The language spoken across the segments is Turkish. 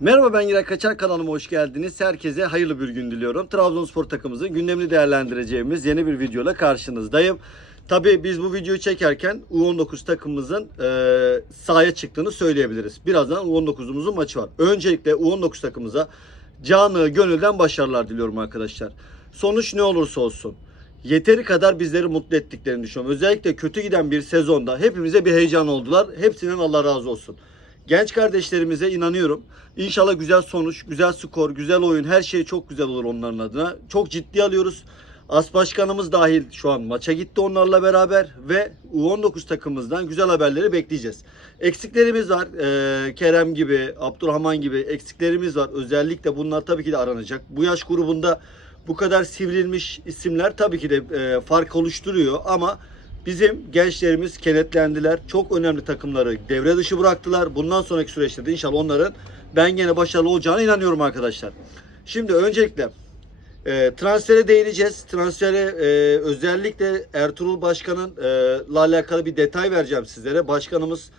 Merhaba ben Giray Kaçar kanalıma hoş geldiniz. Herkese hayırlı bir gün diliyorum. Trabzonspor takımımızın gündemini değerlendireceğimiz yeni bir videoyla karşınızdayım. Tabii biz bu videoyu çekerken U19 takımımızın e, sahaya çıktığını söyleyebiliriz. Birazdan U19'umuzun maçı var. Öncelikle U19 takımımıza canı gönülden başarılar diliyorum arkadaşlar. Sonuç ne olursa olsun. Yeteri kadar bizleri mutlu ettiklerini düşünüyorum. Özellikle kötü giden bir sezonda hepimize bir heyecan oldular. Hepsinden Allah razı olsun. Genç kardeşlerimize inanıyorum. İnşallah güzel sonuç, güzel skor, güzel oyun her şey çok güzel olur onların adına. Çok ciddi alıyoruz. As başkanımız dahil şu an maça gitti onlarla beraber ve U19 takımımızdan güzel haberleri bekleyeceğiz. Eksiklerimiz var. Ee, Kerem gibi, Abdurrahman gibi eksiklerimiz var. Özellikle bunlar tabii ki de aranacak. Bu yaş grubunda bu kadar sivrilmiş isimler tabii ki de e, fark oluşturuyor ama Bizim gençlerimiz kenetlendiler. Çok önemli takımları devre dışı bıraktılar. Bundan sonraki süreçte de inşallah onların ben gene başarılı olacağına inanıyorum arkadaşlar. Şimdi öncelikle e, transfere değineceğiz. Transfere e, özellikle Ertuğrul Başkan'ın e, la alakalı bir detay vereceğim sizlere. Başkanımız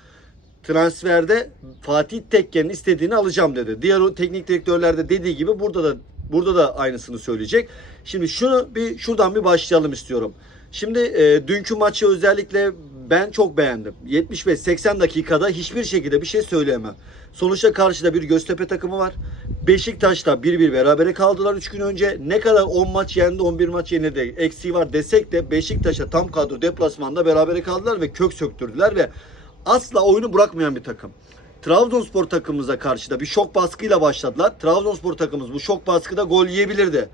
transferde Fatih Tekke'nin istediğini alacağım dedi. Diğer teknik direktörler de dediği gibi burada da burada da aynısını söyleyecek. Şimdi şunu bir şuradan bir başlayalım istiyorum. Şimdi e, dünkü maçı özellikle ben çok beğendim. 75-80 dakikada hiçbir şekilde bir şey söyleyemem. Sonuçta karşıda bir Göztepe takımı var. Beşiktaş'ta 1-1 berabere kaldılar 3 gün önce. Ne kadar 10 maç yendi 11 maç yenildi eksiği var desek de Beşiktaş'a tam kadro deplasmanda berabere kaldılar ve kök söktürdüler ve asla oyunu bırakmayan bir takım. Trabzonspor takımımıza karşı da bir şok baskıyla başladılar. Trabzonspor takımımız bu şok baskıda gol yiyebilirdi.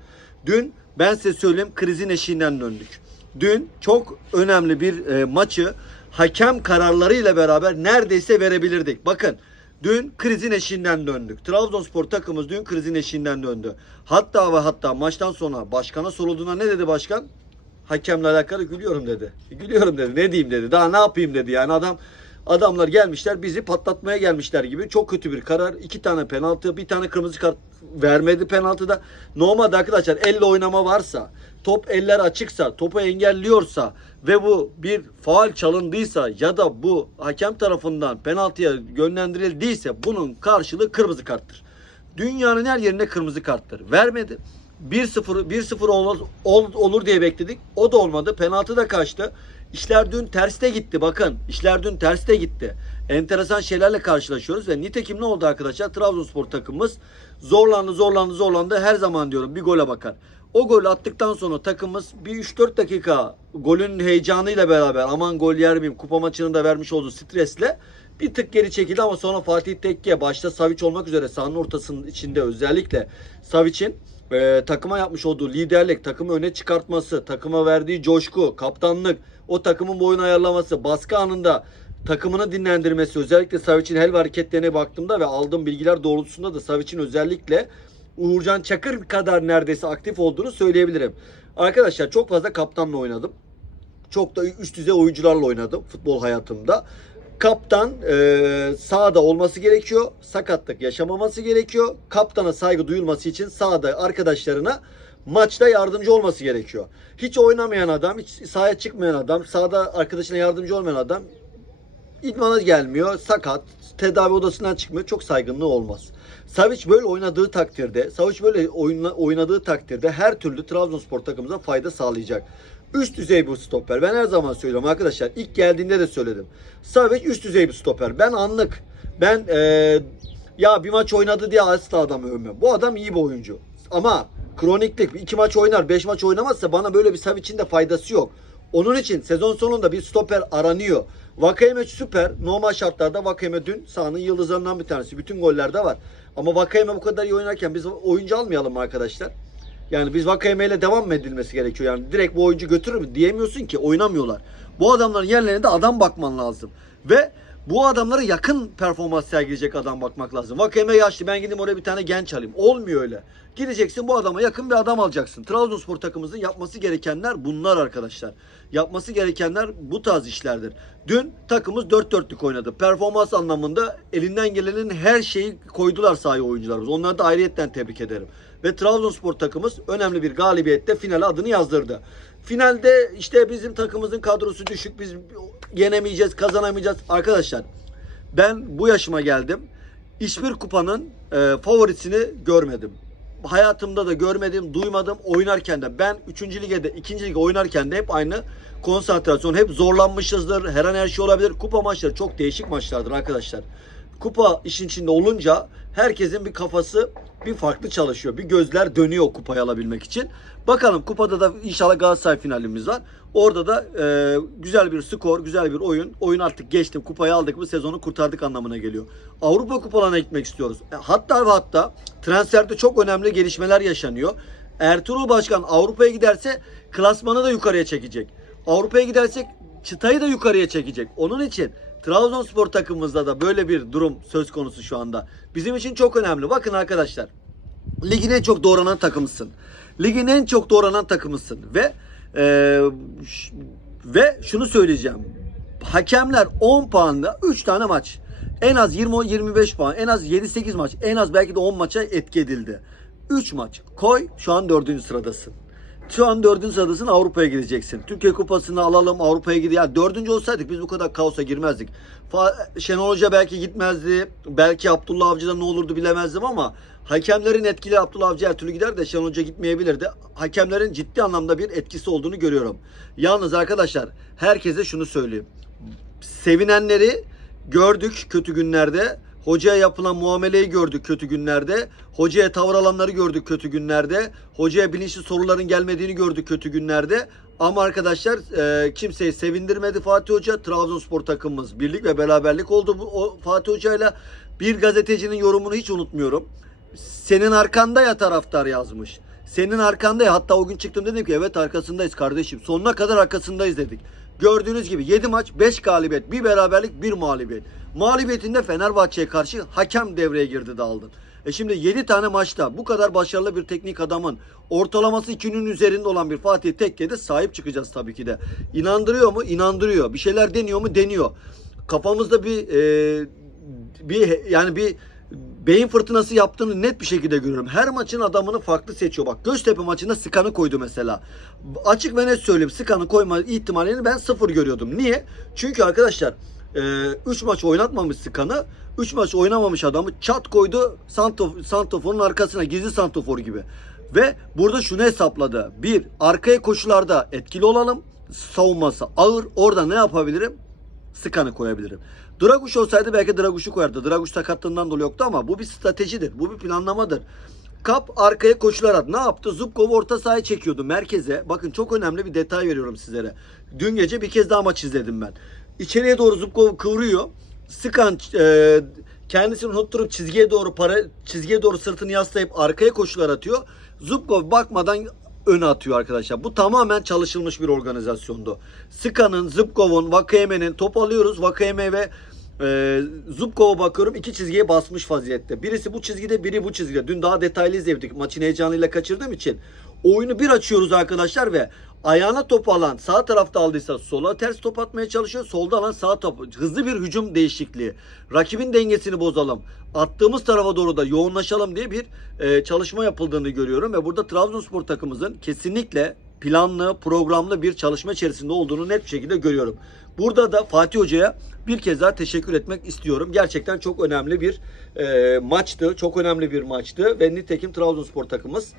Dün ben size söyleyeyim krizin eşiğinden döndük. Dün çok önemli bir e, maçı hakem kararlarıyla beraber neredeyse verebilirdik. Bakın dün krizin eşiğinden döndük. Trabzonspor takımımız dün krizin eşiğinden döndü. Hatta ve hatta maçtan sonra başkana sorulduğunda ne dedi başkan? Hakemle alakalı gülüyorum dedi. Gülüyorum dedi. Ne diyeyim dedi. Daha ne yapayım dedi. Yani adam adamlar gelmişler bizi patlatmaya gelmişler gibi. Çok kötü bir karar. İki tane penaltı, bir tane kırmızı kart vermedi penaltıda. Normalde arkadaşlar elle oynama varsa, top eller açıksa, topu engelliyorsa ve bu bir faal çalındıysa ya da bu hakem tarafından penaltıya yönlendirildiyse bunun karşılığı kırmızı karttır. Dünyanın her yerinde kırmızı karttır. Vermedi. 1-0 1-0 olmaz ol- olur diye bekledik. O da olmadı. Penaltı da kaçtı. İşler dün terste gitti bakın. İşler dün terste gitti. Enteresan şeylerle karşılaşıyoruz ve nitekim ne oldu arkadaşlar? Trabzonspor takımımız zorlandı zorlandı zorlandı. Her zaman diyorum bir gole bakar. O golü attıktan sonra takımımız bir 3-4 dakika golün heyecanıyla beraber aman gol yer miyim? Kupa maçının da vermiş olduğu stresle bir tık geri çekildi ama sonra Fatih Tekke başta Savic olmak üzere sahanın ortasının içinde özellikle Savic'in e, takıma yapmış olduğu liderlik, takımı öne çıkartması, takıma verdiği coşku, kaptanlık, o takımın boyun ayarlaması, baskı anında takımını dinlendirmesi, özellikle Savic'in hel ve hareketlerine baktığımda ve aldığım bilgiler doğrultusunda da Savic'in özellikle Uğurcan Çakır kadar neredeyse aktif olduğunu söyleyebilirim. Arkadaşlar çok fazla kaptanla oynadım. Çok da üst düzey oyuncularla oynadım futbol hayatımda. Kaptan e, sahada olması gerekiyor. Sakatlık yaşamaması gerekiyor. Kaptana saygı duyulması için sahada arkadaşlarına maçta yardımcı olması gerekiyor. Hiç oynamayan adam, hiç sahaya çıkmayan adam, sahada arkadaşına yardımcı olmayan adam idmana gelmiyor, sakat, tedavi odasından çıkmıyor. Çok saygınlığı olmaz. Savic böyle oynadığı takdirde, Savic böyle oyna- oynadığı takdirde her türlü Trabzonspor takımımıza fayda sağlayacak. Üst düzey bir stoper. Ben her zaman söylüyorum arkadaşlar. İlk geldiğinde de söyledim. Savic üst düzey bir stoper. Ben anlık. Ben eee, ya bir maç oynadı diye asla adamı övmem. Bu adam iyi bir oyuncu. Ama kroniklik iki maç oynar, beş maç oynamazsa bana böyle bir Savic'in de faydası yok. Onun için sezon sonunda bir stoper aranıyor. Vakayeme süper. Normal şartlarda Vakayeme dün sahanın yıldızlarından bir tanesi. Bütün gollerde var. Ama Vakayeme bu kadar iyi oynarken biz oyuncu almayalım arkadaşlar? Yani biz Vakayeme ile devam mı edilmesi gerekiyor? Yani direkt bu oyuncu götürür mü? Diyemiyorsun ki oynamıyorlar. Bu adamların yerlerine de adam bakman lazım. Ve bu adamlara yakın performans sergileyecek adam bakmak lazım. Vakayeme yaşlı ben gideyim oraya bir tane genç alayım. Olmuyor öyle. Gideceksin bu adama yakın bir adam alacaksın. Trabzonspor takımımızın yapması gerekenler bunlar arkadaşlar. Yapması gerekenler bu tarz işlerdir. Dün takımımız 4 dörtlük oynadı. Performans anlamında elinden gelenin her şeyi koydular sahaya oyuncularımız. Onları da ayrıyetten tebrik ederim. Ve Trabzonspor takımımız önemli bir galibiyette finale adını yazdırdı. Finalde işte bizim takımımızın kadrosu düşük. Biz yenemeyeceğiz, kazanamayacağız. Arkadaşlar ben bu yaşıma geldim. hiçbir kupanın e, favorisini görmedim. Hayatımda da görmedim, duymadım. Oynarken de ben 3. ligede, 2. lige oynarken de hep aynı konsantrasyon. Hep zorlanmışızdır. Her an her şey olabilir. Kupa maçları çok değişik maçlardır arkadaşlar. Kupa işin içinde olunca herkesin bir kafası bir farklı çalışıyor. Bir gözler dönüyor kupayı alabilmek için. Bakalım kupada da inşallah Galatasaray finalimiz var. Orada da e, güzel bir skor, güzel bir oyun. Oyun artık geçti. Kupayı aldık mı sezonu kurtardık anlamına geliyor. Avrupa kupalarına gitmek istiyoruz. E, hatta ve hatta transferde çok önemli gelişmeler yaşanıyor. Ertuğrul Başkan Avrupa'ya giderse klasmanı da yukarıya çekecek. Avrupa'ya gidersek çıtayı da yukarıya çekecek. Onun için Trabzonspor takımımızda da böyle bir durum söz konusu şu anda. Bizim için çok önemli. Bakın arkadaşlar. Ligin en çok doğranan takımısın. Ligin en çok doğranan takımısın ve e, ve şunu söyleyeceğim. Hakemler 10 puanda 3 tane maç. En az 20-25 puan, en az 7-8 maç, en az belki de 10 maça etki edildi. 3 maç koy şu an 4. sıradasın. Şu an 4. sıradasın Avrupa'ya gideceksin. Türkiye Kupası'nı alalım Avrupa'ya gidiyor. Yani 4. olsaydık biz bu kadar kaosa girmezdik. Fa- Şenol Hoca belki gitmezdi. Belki Abdullah Avcı'da ne olurdu bilemezdim ama hakemlerin etkili Abdullah Avcı her türlü gider de Şenol Hoca gitmeyebilirdi. Hakemlerin ciddi anlamda bir etkisi olduğunu görüyorum. Yalnız arkadaşlar herkese şunu söyleyeyim. Sevinenleri gördük kötü günlerde. Hocaya yapılan muameleyi gördük kötü günlerde. Hocaya tavır alanları gördük kötü günlerde. Hocaya bilinçli soruların gelmediğini gördük kötü günlerde. Ama arkadaşlar e, kimseyi sevindirmedi Fatih Hoca. Trabzonspor takımımız birlik ve beraberlik oldu bu o Fatih Hoca'yla. Bir gazetecinin yorumunu hiç unutmuyorum. Senin arkanda ya taraftar yazmış. Senin arkanda ya hatta o gün çıktım dedim ki evet arkasındayız kardeşim. Sonuna kadar arkasındayız dedik. Gördüğünüz gibi 7 maç 5 galibiyet, bir beraberlik, bir mağlubiyet. Mağlubiyetinde Fenerbahçe'ye karşı hakem devreye girdi daldın. E şimdi 7 tane maçta bu kadar başarılı bir teknik adamın ortalaması 2'nin üzerinde olan bir Fatih Tekke'de sahip çıkacağız tabii ki de. İnandırıyor mu? İnandırıyor. Bir şeyler deniyor mu? Deniyor. Kafamızda bir e, bir yani bir beyin fırtınası yaptığını net bir şekilde görüyorum. Her maçın adamını farklı seçiyor. Bak Göztepe maçında Sıkan'ı koydu mesela. Açık ve net söyleyeyim Sıkan'ı koyma ihtimalini ben sıfır görüyordum. Niye? Çünkü arkadaşlar 3 maç oynatmamış Sıkan'ı. 3 maç oynamamış adamı çat koydu Santof, Santofor'un arkasına gizli Santofor gibi. Ve burada şunu hesapladı. Bir, arkaya koşularda etkili olalım. Savunması ağır. Orada ne yapabilirim? Sıkan'ı koyabilirim. Draguş olsaydı belki Draguş'u koyardı. Draguş sakatlığından dolayı yoktu ama bu bir stratejidir. Bu bir planlamadır. Kap arkaya koşular at. Ne yaptı? Zubkov orta sahaya çekiyordu merkeze. Bakın çok önemli bir detay veriyorum sizlere. Dün gece bir kez daha maç izledim ben. İçeriye doğru Zubkov kıvırıyor. Sıkan e, kendisini unutturup çizgiye doğru para çizgiye doğru sırtını yaslayıp arkaya koşular atıyor. Zubkov bakmadan öne atıyor arkadaşlar. Bu tamamen çalışılmış bir organizasyondu. Ska'nın, Zubkov'un, Vakayeme'nin top alıyoruz. Vakayeme ve e, Zubkov'a bakıyorum iki çizgiye basmış vaziyette. Birisi bu çizgide, biri bu çizgide. Dün daha detaylı izledik. Maçın heyecanıyla kaçırdığım için. Oyunu bir açıyoruz arkadaşlar ve ayağına top alan sağ tarafta aldıysa sola ters top atmaya çalışıyor. Solda alan sağ top. Hızlı bir hücum değişikliği. Rakibin dengesini bozalım. Attığımız tarafa doğru da yoğunlaşalım diye bir e, çalışma yapıldığını görüyorum. Ve burada Trabzonspor takımımızın kesinlikle planlı, programlı bir çalışma içerisinde olduğunu net bir şekilde görüyorum. Burada da Fatih Hoca'ya bir kez daha teşekkür etmek istiyorum. Gerçekten çok önemli bir e, maçtı. Çok önemli bir maçtı. Ve nitekim Trabzonspor takımımız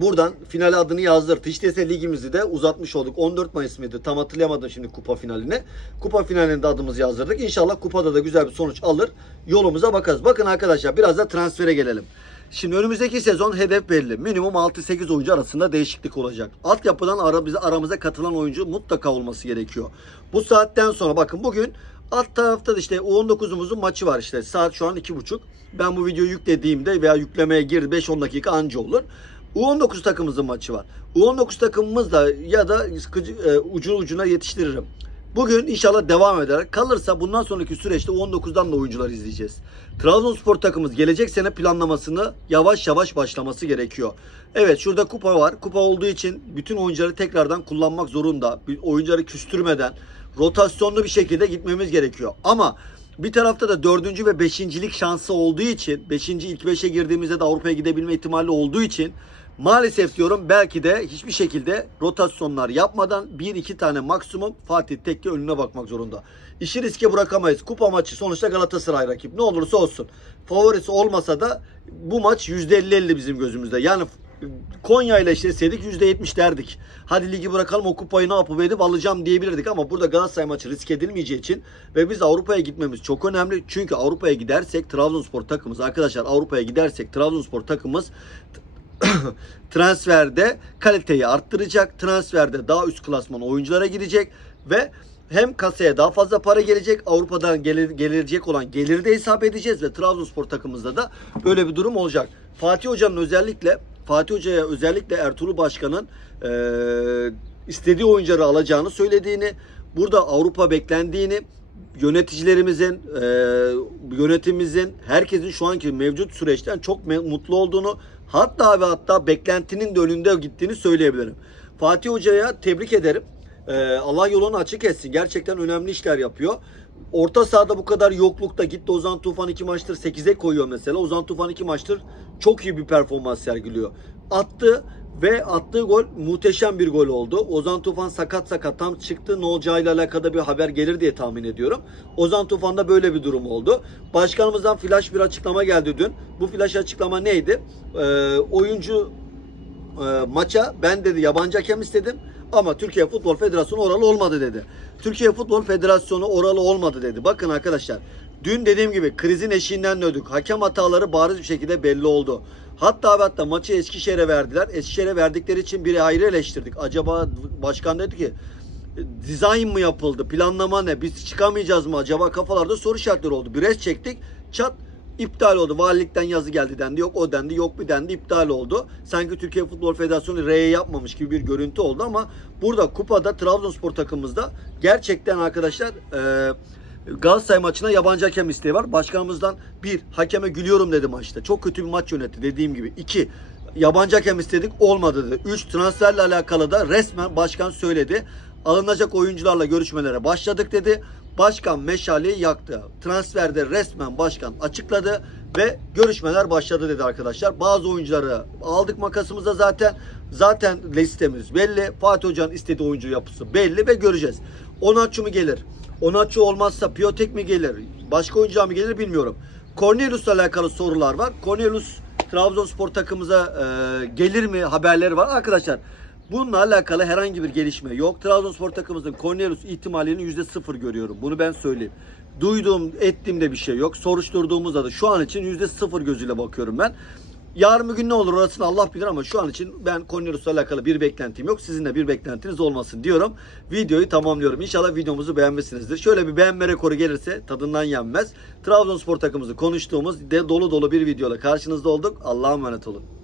buradan finale adını yazdırdı. İşte ise ligimizi de uzatmış olduk. 14 Mayıs mıydı? Tam hatırlayamadım şimdi kupa finaline. Kupa finalinde adımızı yazdırdık. İnşallah kupada da güzel bir sonuç alır. Yolumuza bakarız. Bakın arkadaşlar biraz da transfere gelelim. Şimdi önümüzdeki sezon hedef belli. Minimum 6-8 oyuncu arasında değişiklik olacak. Altyapıdan ara, bize aramıza katılan oyuncu mutlaka olması gerekiyor. Bu saatten sonra bakın bugün alt tarafta da işte U19'umuzun maçı var işte. Saat şu an 2.30. Ben bu videoyu yüklediğimde veya yüklemeye girdi 5-10 dakika anca olur. U19 takımımızın maçı var. U19 takımımız da ya da e, ucu ucuna yetiştiririm. Bugün inşallah devam eder. Kalırsa bundan sonraki süreçte U19'dan da oyuncular izleyeceğiz. Trabzonspor takımımız gelecek sene planlamasını yavaş yavaş başlaması gerekiyor. Evet şurada kupa var. Kupa olduğu için bütün oyuncuları tekrardan kullanmak zorunda. Oyuncuları küstürmeden rotasyonlu bir şekilde gitmemiz gerekiyor. Ama bir tarafta da dördüncü ve beşincilik şansı olduğu için, beşinci ilk beşe girdiğimizde de Avrupa'ya gidebilme ihtimali olduğu için Maalesef diyorum belki de hiçbir şekilde rotasyonlar yapmadan bir iki tane maksimum Fatih Tekke önüne bakmak zorunda. İşi riske bırakamayız. Kupa maçı sonuçta Galatasaray rakip. Ne olursa olsun. Favorisi olmasa da bu maç %50-50 bizim gözümüzde. Yani Konya ile eşleşseydik %70 derdik. Hadi ligi bırakalım o kupayı ne yapıp edip alacağım diyebilirdik ama burada Galatasaray maçı risk edilmeyeceği için ve biz Avrupa'ya gitmemiz çok önemli. Çünkü Avrupa'ya gidersek Trabzonspor takımımız arkadaşlar Avrupa'ya gidersek Trabzonspor takımımız transferde kaliteyi arttıracak. Transferde daha üst klasman oyunculara girecek ve hem kasaya daha fazla para gelecek. Avrupa'dan gelir, gelecek olan geliri de hesap edeceğiz ve Trabzonspor takımımızda da böyle bir durum olacak. Fatih Hoca'nın özellikle Fatih Hoca'ya özellikle Ertuğrul Başkan'ın eee, istediği oyuncuları alacağını söylediğini, burada Avrupa beklendiğini, yöneticilerimizin, eee, yönetimimizin, herkesin şu anki mevcut süreçten çok mutlu olduğunu, hatta ve hatta beklentinin de önünde gittiğini söyleyebilirim. Fatih Hoca'ya tebrik ederim. Eee, Allah yolunu açık etsin. Gerçekten önemli işler yapıyor. Orta sahada bu kadar yoklukta gitti Ozan Tufan 2 maçtır 8'e koyuyor mesela. Ozan Tufan 2 maçtır çok iyi bir performans sergiliyor. Attı ve attığı gol muhteşem bir gol oldu. Ozan Tufan sakat sakat tam çıktı. Ne olacağıyla alakalı bir haber gelir diye tahmin ediyorum. Ozan Tufan'da böyle bir durum oldu. Başkanımızdan flash bir açıklama geldi dün. Bu flash açıklama neydi? Ee, oyuncu e, maça ben dedi yabancı hakem istedim ama Türkiye Futbol Federasyonu oralı olmadı dedi. Türkiye Futbol Federasyonu oralı olmadı dedi. Bakın arkadaşlar dün dediğim gibi krizin eşiğinden döndük. Hakem hataları bariz bir şekilde belli oldu. Hatta hatta maçı Eskişehir'e verdiler. Eskişehir'e verdikleri için biri ayrı eleştirdik. Acaba başkan dedi ki dizayn mı yapıldı? Planlama ne? Biz çıkamayacağız mı acaba? Kafalarda soru işaretleri oldu. Bir res çektik. Çat iptal oldu. Valilikten yazı geldi dendi. Yok o dendi. Yok bir dendi. iptal oldu. Sanki Türkiye Futbol Federasyonu R yapmamış gibi bir görüntü oldu ama burada kupada Trabzonspor takımımızda gerçekten arkadaşlar e, Galatasaray maçına yabancı hakem isteği var. Başkanımızdan bir hakeme gülüyorum dedi maçta. Çok kötü bir maç yönetti dediğim gibi. İki yabancı hakem istedik olmadı dedi. Üç transferle alakalı da resmen başkan söyledi. Alınacak oyuncularla görüşmelere başladık dedi. Başkan meşaleyi yaktı. Transferde resmen başkan açıkladı ve görüşmeler başladı dedi arkadaşlar. Bazı oyuncuları aldık makasımıza zaten. Zaten listemiz belli. Fatih Hoca'nın istediği oyuncu yapısı belli ve göreceğiz. Onaçu mu gelir? Onaçu olmazsa Piyotek mi gelir? Başka oyuncu mı gelir bilmiyorum. Cornelius'la alakalı sorular var. Cornelius Trabzonspor takımıza e, gelir mi haberleri var. Arkadaşlar bununla alakalı herhangi bir gelişme yok. Trabzonspor takımımızın Cornelius ihtimalini %0 görüyorum. Bunu ben söyleyeyim. Duyduğum, ettiğimde bir şey yok. Soruşturduğumuzda da şu an için %0 gözüyle bakıyorum ben. Yarın bir gün ne olur orasını Allah bilir ama şu an için ben Cornelius'la alakalı bir beklentim yok. Sizin de bir beklentiniz olmasın diyorum. Videoyu tamamlıyorum. İnşallah videomuzu beğenmişsinizdir. Şöyle bir beğenme rekoru gelirse tadından yenmez. Trabzonspor takımımızı konuştuğumuz de dolu dolu bir videoyla karşınızda olduk. Allah'a emanet olun.